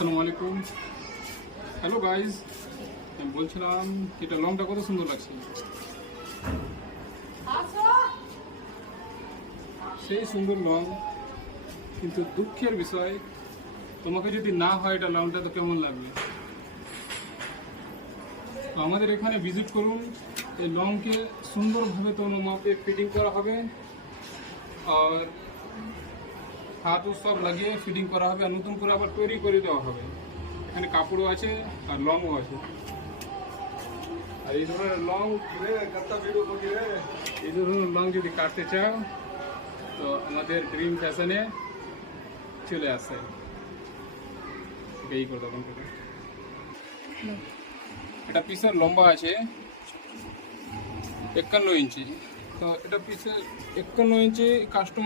আসসালামু আলাইকুম। Hello guys, আমি বলছিলাম এটা লংটা কত সুন্দর লাগছে, সেই সুন্দর লং। কিন্তু দুঃখের বিষয়, তোমাকে যদি না হয় এটা লংটা তো কেমন লাগবে। তো আমাদের এখানে ভিজিট করুন, এই লংকে সুন্দরভাবে তোমার মাপে ফিটিং করা হবে আর হাতও সব লাগিয়ে ফিটিং করা হবে আর নতুন করে আবার তৈরি করে দেওয়া হবে। এখানে কাপড়ও আছে আর লংও আছে। আর এই ধরনের লং যদি কাটতে চাও তো আমাদের ড্রিম ফ্যাশনে চলে আসে। এই করে তখন এটা পিসের লম্বা আছে 51 ইঞ্চি। তো এটা পিসের 51 ইঞ্চি কাস্টমার